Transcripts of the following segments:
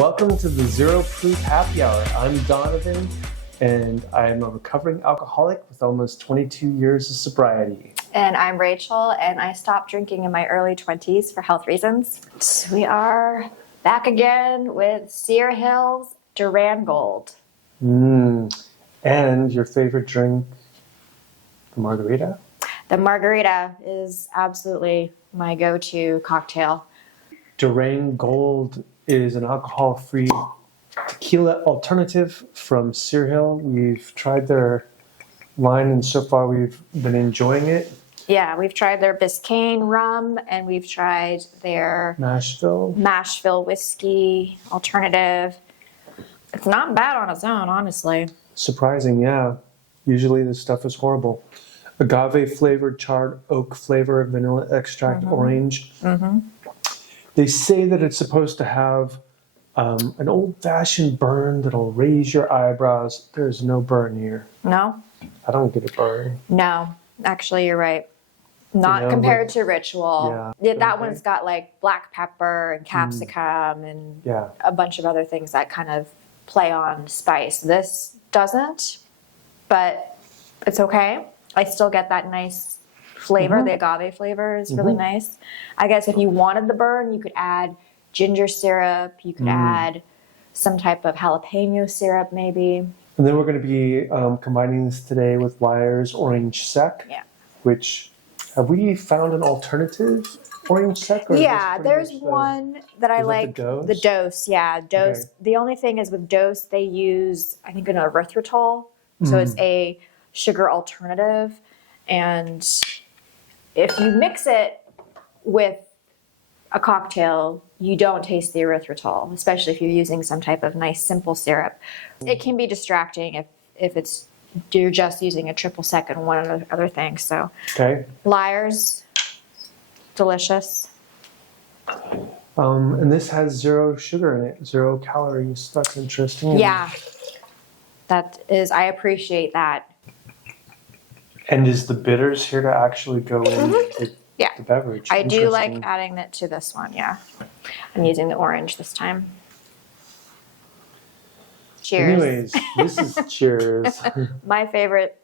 Welcome to the Zero Proof Happy Hour. I'm Donovan, and I'm a recovering alcoholic with almost 22 years of sobriety. And I'm Rachel, and I stopped drinking in my early 20s for health reasons. So we are back again with Seir Hill's Durangold. And your favorite drink, the Margarita? The Margarita is absolutely my go-to cocktail. Durangold is an alcohol-free tequila alternative from Seir Hill. We've tried their line, and so far we've been enjoying it. Yeah, we've tried their Biscayne rum, and we've tried their Nashville whiskey alternative. It's not bad on its own, honestly. Surprising, yeah. Usually this stuff is horrible. Agave flavored, charred oak flavor, vanilla extract, orange. They say that it's supposed to have an old-fashioned burn that'll raise your eyebrows. There's no burn here. No? I don't get a burn. No, actually, you're right. Not compared to Ritual. Yeah, that one's got like black pepper and capsicum and a bunch of other things that kind of play on spice. This doesn't, but it's okay. I still get that nice flavor. The agave flavor is really nice. I guess if you wanted the burn, you could add ginger syrup. You could add some type of jalapeno syrup maybe. And then we're going to be combining this today with Lyre's Orange Sec, which, have we found an alternative orange sec? Yeah, there's one that I like. The dose, Dose. Okay. The only thing is with Dose, they use, I think, an erythritol. So it's a sugar alternative. And if you mix it with a cocktail, you don't taste the erythritol, especially if you're using some type of nice simple syrup. It can be distracting if you're just using a triple sec and one other thing. So Lyre's delicious. And this has 0 sugar in it, 0 calories. That's interesting. Yeah, that is. I appreciate that. And is the bitters here to actually go in the beverage? I do like adding it to this one. Yeah, I'm using the orange this time. Cheers. Anyways, this is cheers. My favorite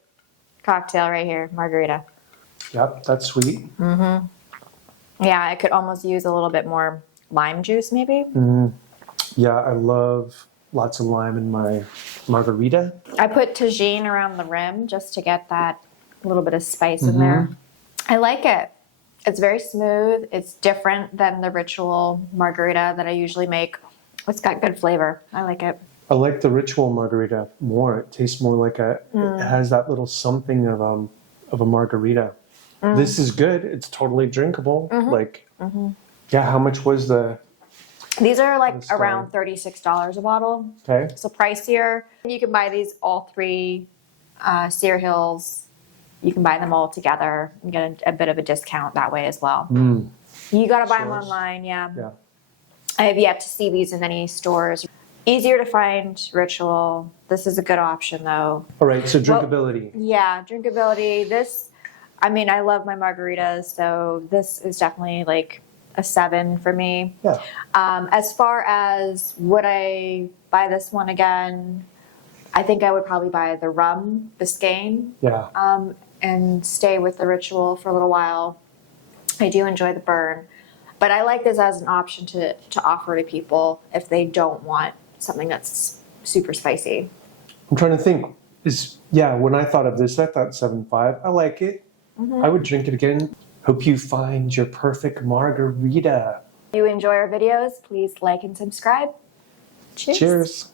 cocktail right here, Margarita. Yep, that's sweet. Yeah, I could almost use a little bit more lime juice, maybe. Yeah, I love lots of lime in my Margarita. I put tagine around the rim just to get that little bit of spice in there. I like it. It's very smooth. It's different than the Ritual Margarita that I usually make. It's got good flavor. I like it. I like the Ritual Margarita more. It tastes more like it has that little something of a margarita. This is good. It's totally drinkable. How much was the... These are like around $36 a bottle. Okay. So pricier. You can buy these all three Seir Hills. You can buy them all together and get a bit of a discount that way as well. You got to buy them online, yeah. I have yet to see these in any stores. Easier to find Ritual. This is a good option, though. All right, so drinkability. Drinkability. This, I mean, I love my margaritas, so this is definitely like a 7 for me. Yeah. As far as would I buy this one again, I think I would probably buy the rum Biscayne. Yeah. And stay with the Ritual for a little while. I do enjoy the burn, but I like this as an option to offer to people if they don't want something that's super spicy. I'm trying to think. When I thought of this, I thought 7.5. I like it. I would drink it again. Hope you find your perfect margarita. If you enjoy our videos, please like and subscribe. Cheers. Cheers.